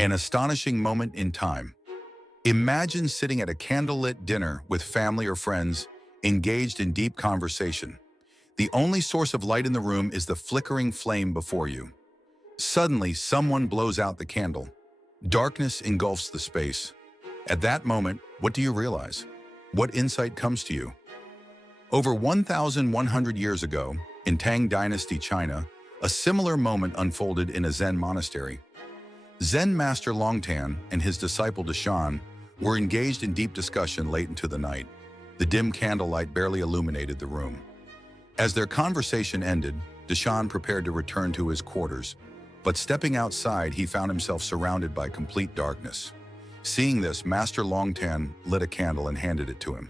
An astonishing moment in time. Imagine sitting at a candlelit dinner with family or friends, engaged in deep conversation. The only source of light in the room is the flickering flame before you. Suddenly, someone blows out the candle. Darkness engulfs the space. At that moment, what do you realize? What insight comes to you? Over 1,100 years ago, in Tang Dynasty, China, a similar moment unfolded in a Zen monastery. Zen master Longtan and his disciple Deshan were engaged in deep discussion late into the night. The dim candlelight barely illuminated the room. As their conversation ended, Deshan prepared to return to his quarters, but stepping outside, he found himself surrounded by complete darkness. Seeing this, Master Longtan lit a candle and handed it to him.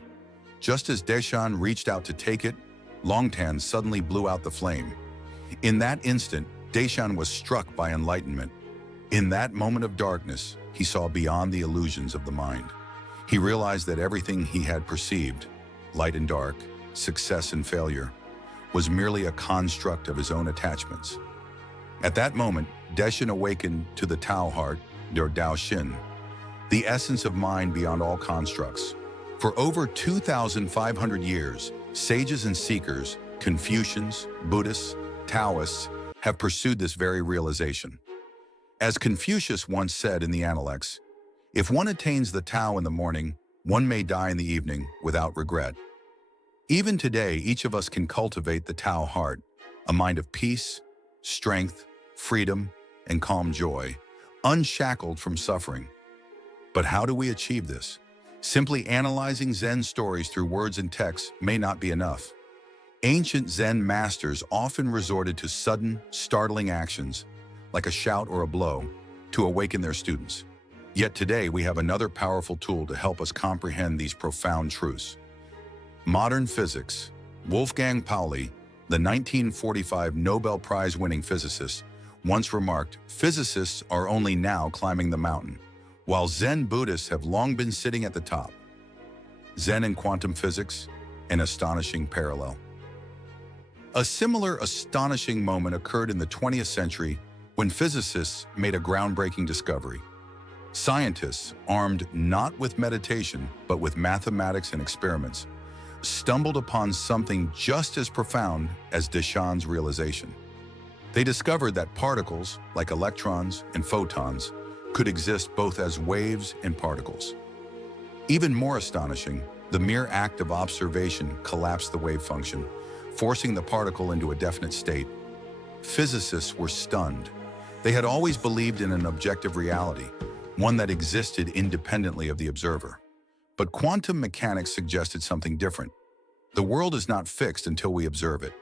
Just as Deshan reached out to take it, Longtan suddenly blew out the flame. In that instant, Deshan was struck by enlightenment. In that moment of darkness, he saw beyond the illusions of the mind. He realized that everything he had perceived, light and dark, success and failure, was merely a construct of his own attachments. At that moment, Deshan awakened to the Tao heart, or Dao Xin, the essence of mind beyond all constructs. For over 2,500 years, sages and seekers, Confucians, Buddhists, Taoists, have pursued this very realization. As Confucius once said in the Analects, if one attains the Tao in the morning, one may die in the evening without regret. Even today, each of us can cultivate the Tao heart, a mind of peace, strength, freedom, and calm joy, unshackled from suffering. But how do we achieve this? Simply analyzing Zen stories through words and texts may not be enough. Ancient Zen masters often resorted to sudden, startling actions, like a shout or a blow, to awaken their students. Yet today we have another powerful tool to help us comprehend these profound truths. Modern physics. Wolfgang Pauli, the 1945 Nobel Prize-winning physicist, once remarked, "Physicists are only now climbing the mountain, while Zen Buddhists have long been sitting at the top." Zen and quantum physics, an astonishing parallel. A similar astonishing moment occurred in the 20th century when physicists made a groundbreaking discovery. Scientists, armed not with meditation but with mathematics and experiments, stumbled upon something just as profound as Deshan's realization. They discovered that particles, like electrons and photons, could exist both as waves and particles. Even more astonishing, the mere act of observation collapsed the wave function, forcing the particle into a definite state. Physicists were stunned. They had always believed in an objective reality, one that existed independently of the observer. But quantum mechanics suggested something different. The world is not fixed until we observe it.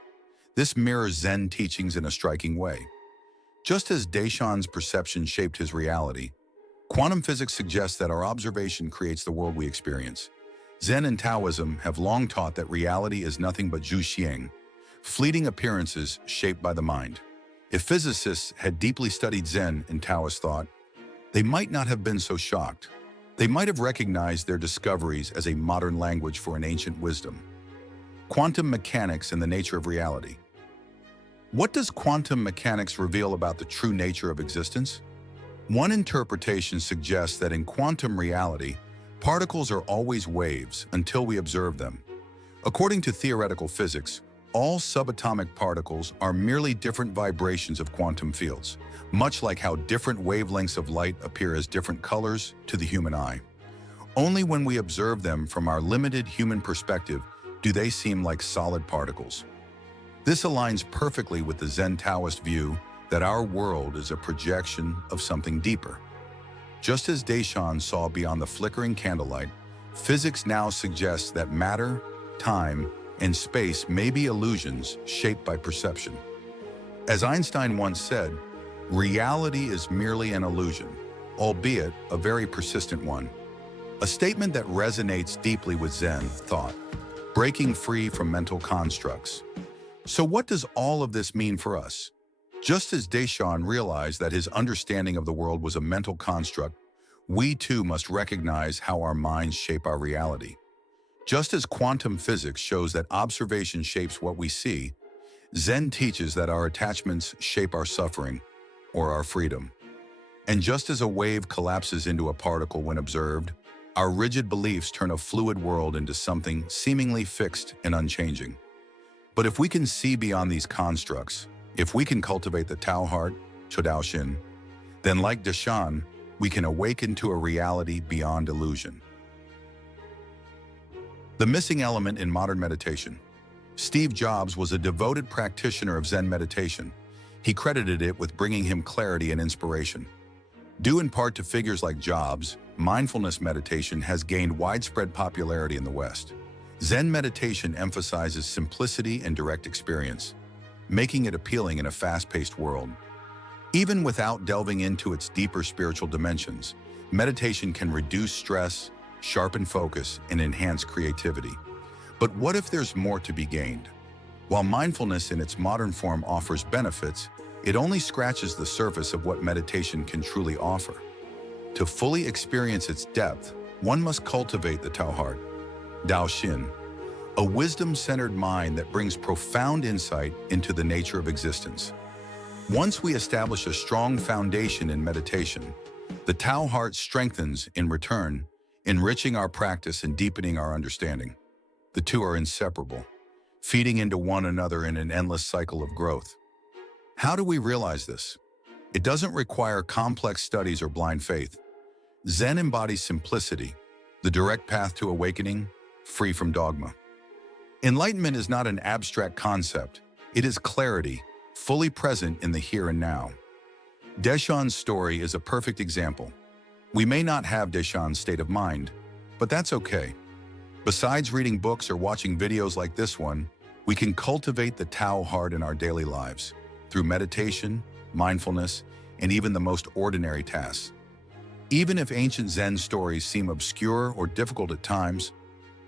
This mirrors Zen teachings in a striking way. Just as Deshan's perception shaped his reality, quantum physics suggests that our observation creates the world we experience. Zen and Taoism have long taught that reality is nothing but zhuxiang, fleeting appearances shaped by the mind. If physicists had deeply studied Zen and Taoist thought, they might not have been so shocked. They might have recognized their discoveries as a modern language for an ancient wisdom. Quantum mechanics and the nature of reality. What does quantum mechanics reveal about the true nature of existence? One interpretation suggests that in quantum reality, particles are always waves until we observe them. According to theoretical physics, all subatomic particles are merely different vibrations of quantum fields, much like how different wavelengths of light appear as different colors to the human eye. Only when we observe them from our limited human perspective do they seem like solid particles. This aligns perfectly with the Zen Taoist view that our world is a projection of something deeper. Just as Deshan saw beyond the flickering candlelight, physics now suggests that matter, time, and space may be illusions shaped by perception. As Einstein once said, reality is merely an illusion, albeit a very persistent one. A statement that resonates deeply with Zen thought, breaking free from mental constructs. So what does all of this mean for us? Just as Deshan realized that his understanding of the world was a mental construct, we too must recognize how our minds shape our reality. Just as quantum physics shows that observation shapes what we see, Zen teaches that our attachments shape our suffering or our freedom. And just as a wave collapses into a particle when observed, our rigid beliefs turn a fluid world into something seemingly fixed and unchanging. But if we can see beyond these constructs, if we can cultivate the Tao heart, Shin, then like Deshan, we can awaken to a reality beyond illusion. The missing element in modern meditation. Steve Jobs was a devoted practitioner of Zen meditation. He credited it with bringing him clarity and inspiration. Due in part to figures like Jobs, mindfulness meditation has gained widespread popularity in the West. Zen meditation emphasizes simplicity and direct experience, making it appealing in a fast-paced world. Even without delving into its deeper spiritual dimensions, meditation can reduce stress, sharpen focus, and enhance creativity. But what if there's more to be gained? While mindfulness in its modern form offers benefits, it only scratches the surface of what meditation can truly offer. To fully experience its depth, one must cultivate the Tao heart, Shin, a wisdom-centered mind that brings profound insight into the nature of existence. Once we establish a strong foundation in meditation, the Tao heart strengthens in return, enriching our practice and deepening our understanding. The two are inseparable, feeding into one another in an endless cycle of growth. How do we realize this? It doesn't require complex studies or blind faith. Zen embodies simplicity, the direct path to awakening, free from dogma. Enlightenment is not an abstract concept. It is clarity, fully present in the here and now. Deshan's story is a perfect example. We may not have Deshan's state of mind, but that's okay. Besides reading books or watching videos like this one, we can cultivate the Tao heart in our daily lives through meditation, mindfulness, and even the most ordinary tasks. Even if ancient Zen stories seem obscure or difficult at times,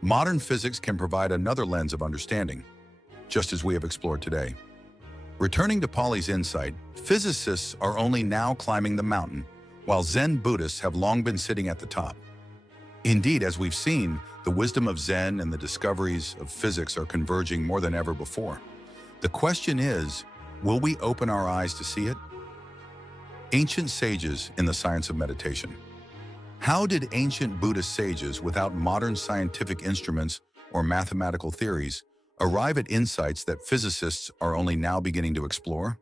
modern physics can provide another lens of understanding, just as we have explored today. Returning to Pauli's insight, physicists are only now climbing the mountain, while Zen Buddhists have long been sitting at the top. Indeed, as we've seen, the wisdom of Zen and the discoveries of physics are converging more than ever before. The question is, will we open our eyes to see it? Ancient sages in the science of meditation. How did ancient Buddhist sages, without modern scientific instruments or mathematical theories, arrive at insights that physicists are only now beginning to explore?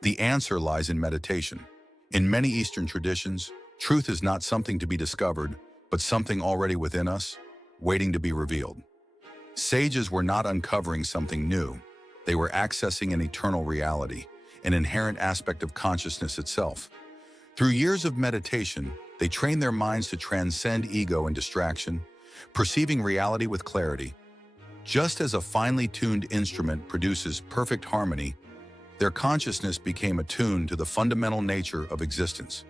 The answer lies in meditation. In many Eastern traditions, truth is not something to be discovered, but something already within us, waiting to be revealed. Sages were not uncovering something new. They were accessing an eternal reality, an inherent aspect of consciousness itself. Through years of meditation, they trained their minds to transcend ego and distraction, perceiving reality with clarity. Just as a finely tuned instrument produces perfect harmony, their consciousness became attuned to the fundamental nature of existence.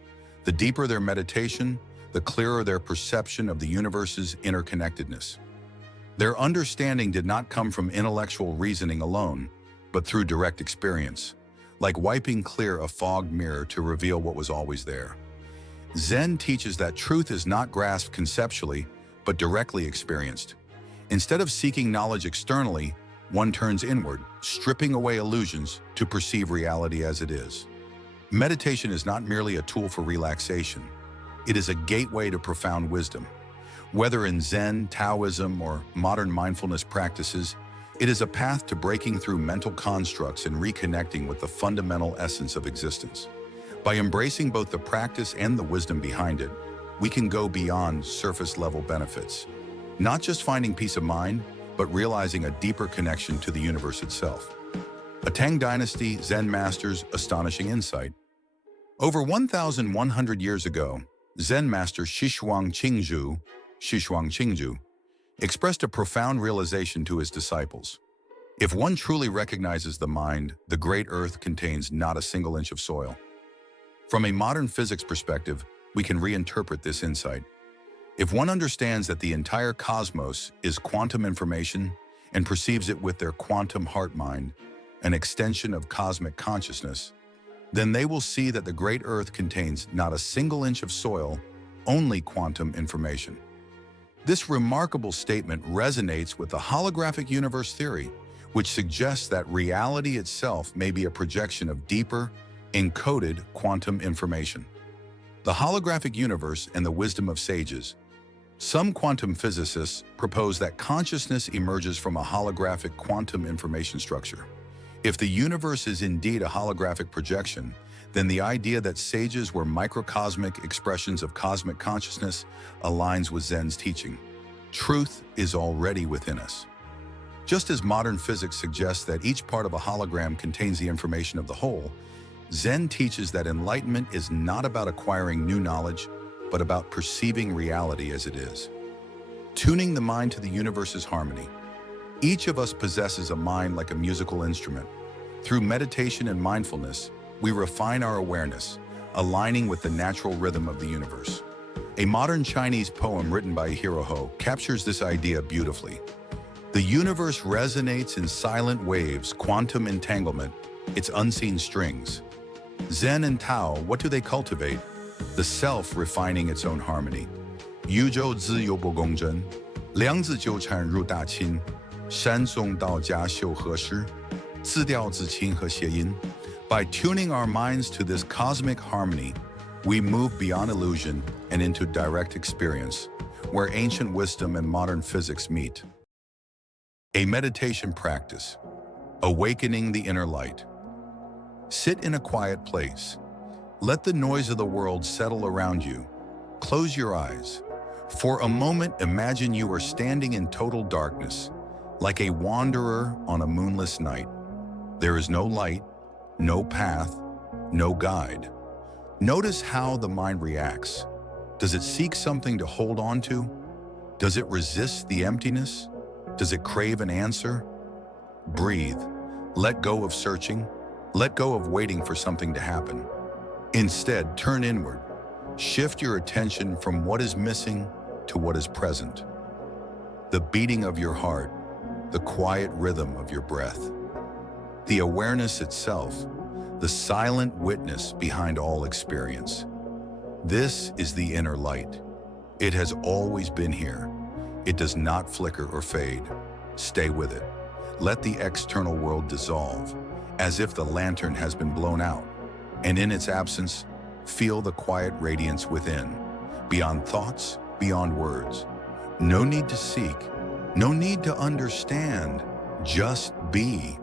The deeper their meditation, the clearer their perception of the universe's interconnectedness. Their understanding did not come from intellectual reasoning alone, but through direct experience, like wiping clear a fogged mirror to reveal what was always there. Zen teaches that truth is not grasped conceptually, but directly experienced. Instead of seeking knowledge externally, one turns inward, stripping away illusions to perceive reality as it is. Meditation is not merely a tool for relaxation. It is a gateway to profound wisdom. Whether in Zen, Taoism, or modern mindfulness practices, it is a path to breaking through mental constructs and reconnecting with the fundamental essence of existence. By embracing both the practice and the wisdom behind it, we can go beyond surface-level benefits, not just finding peace of mind, but realizing a deeper connection to the universe itself. A Tang Dynasty Zen master's astonishing insight. Over 1,100 years ago, Zen master Shishuang Qingzhu expressed a profound realization to his disciples. If one truly recognizes the mind, the great earth contains not a single inch of soil. From a modern physics perspective, we can reinterpret this insight. If one understands that the entire cosmos is quantum information and perceives it with their quantum heart-mind, an extension of cosmic consciousness, then they will see that the great earth contains not a single inch of soil, only quantum information. This remarkable statement resonates with the holographic universe theory, which suggests that reality itself may be a projection of deeper, encoded quantum information. The holographic universe and the wisdom of sages. Some quantum physicists propose that consciousness emerges from a holographic quantum information structure. If the universe is indeed a holographic projection, then the idea that sages were microcosmic expressions of cosmic consciousness aligns with Zen's teaching. Truth is already within us. Just as modern physics suggests that each part of a hologram contains the information of the whole, Zen teaches that enlightenment is not about acquiring new knowledge, but about perceiving reality as it is. Tuning the mind to the universe's harmony. Each of us possesses a mind like a musical instrument. Through meditation and mindfulness, we refine our awareness, aligning with the natural rhythm of the universe. A modern Chinese poem written by Hiroho captures this idea beautifully. The universe resonates in silent waves, quantum entanglement, its unseen strings. Zen and Tao, what do they cultivate? The self refining its own harmony. 宇宙自由不共振，量子纠缠入大清，山颂道家修和诗，自调自清和谐音。By tuning our minds to this cosmic harmony, we move beyond illusion and into direct experience, where ancient wisdom and modern physics meet. A meditation practice, awakening the inner light. Sit in a quiet place. Let the noise of the world settle around you. Close your eyes. For a moment, imagine you are standing in total darkness, like a wanderer on a moonless night. There is no light, no path, no guide. Notice how the mind reacts. Does it seek something to hold on to? Does it resist the emptiness? Does it crave an answer? Breathe. Let go of searching. Let go of waiting for something to happen. Instead, turn inward. Shift your attention from what is missing to what is present. The beating of your heart, the quiet rhythm of your breath. The awareness itself, the silent witness behind all experience. This is the inner light. It has always been here. It does not flicker or fade. Stay with it. Let the external world dissolve, as if the lantern has been blown out. And in its absence, feel the quiet radiance within, beyond thoughts, beyond words. No need to seek, no need to understand, just be.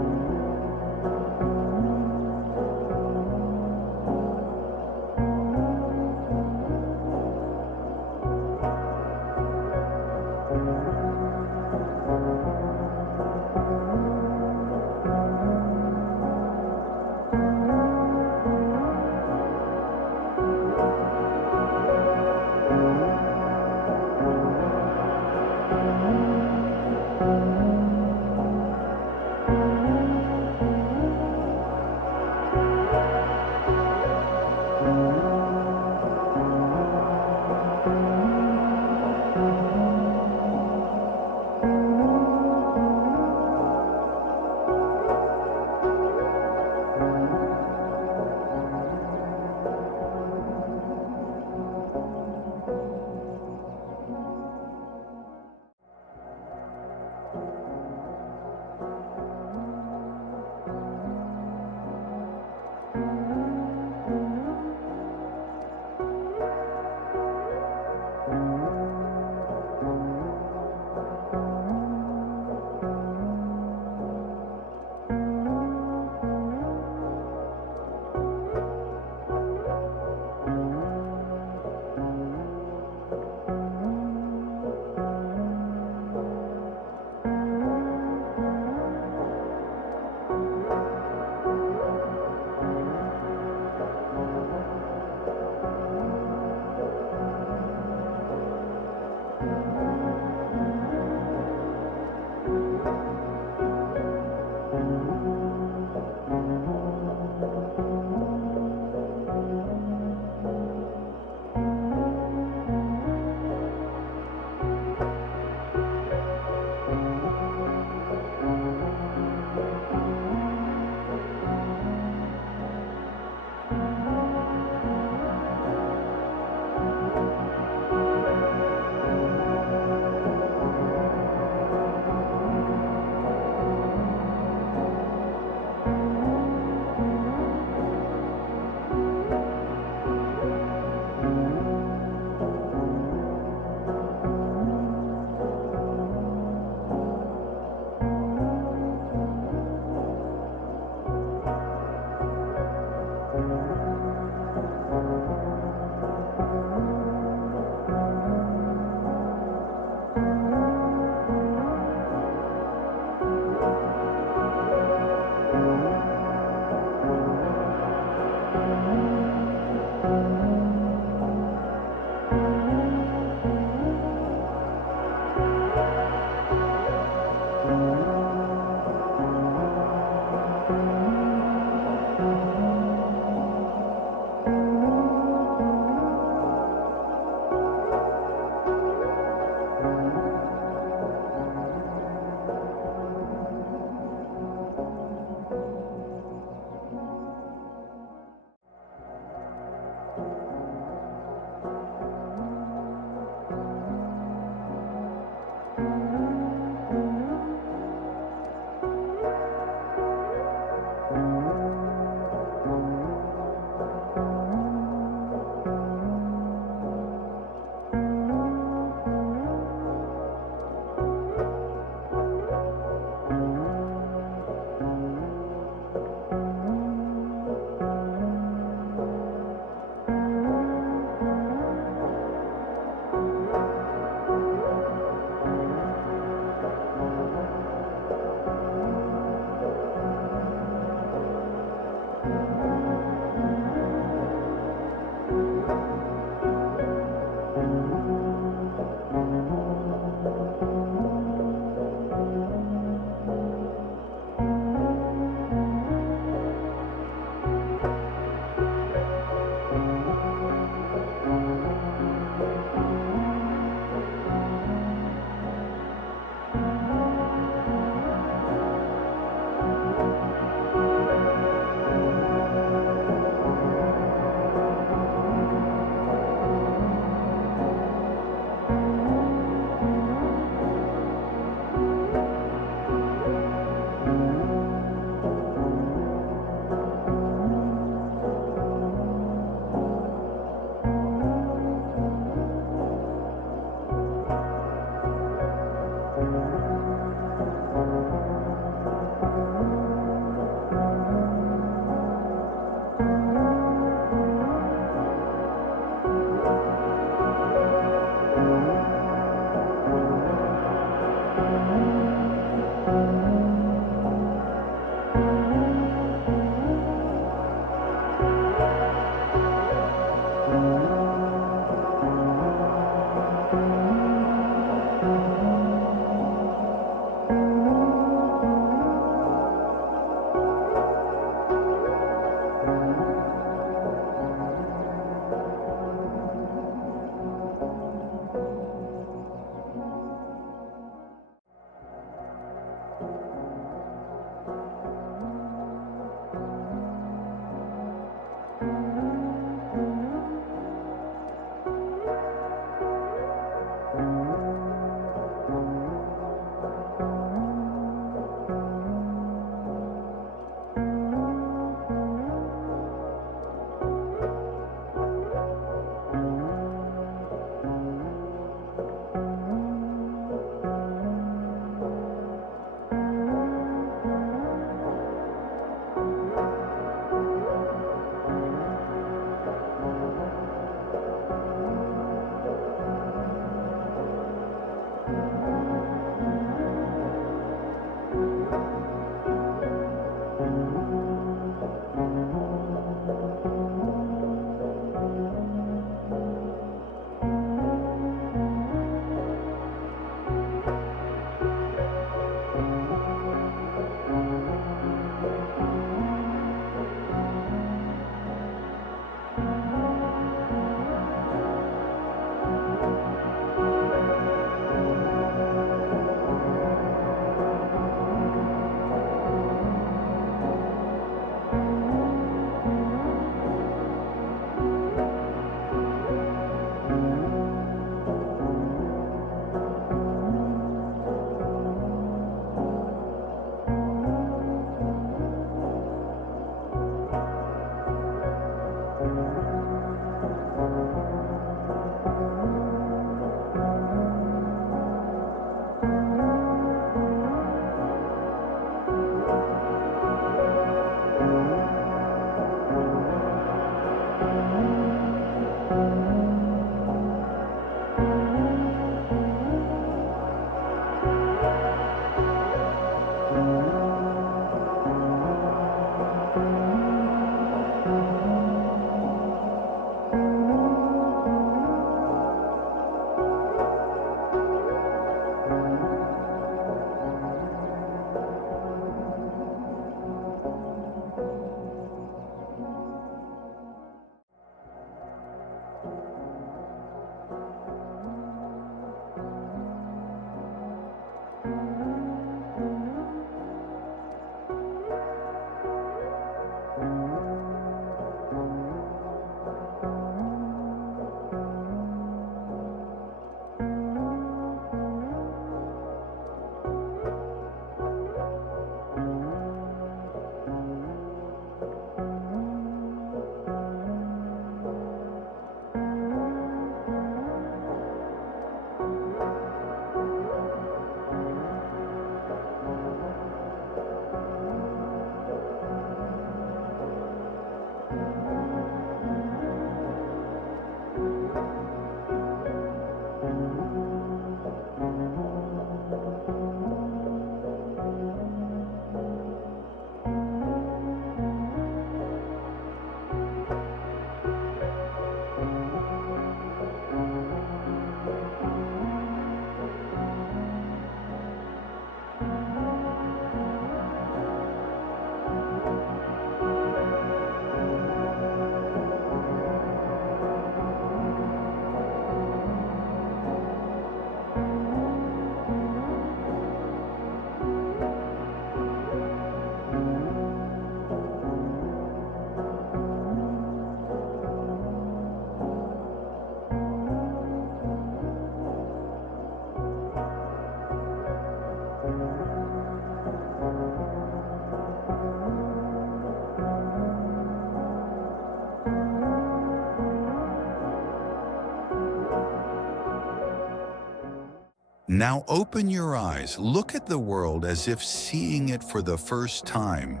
Now open your eyes, look at the world as if seeing it for the first time.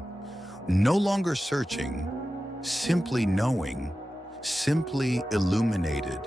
No longer searching, simply knowing, simply illuminated.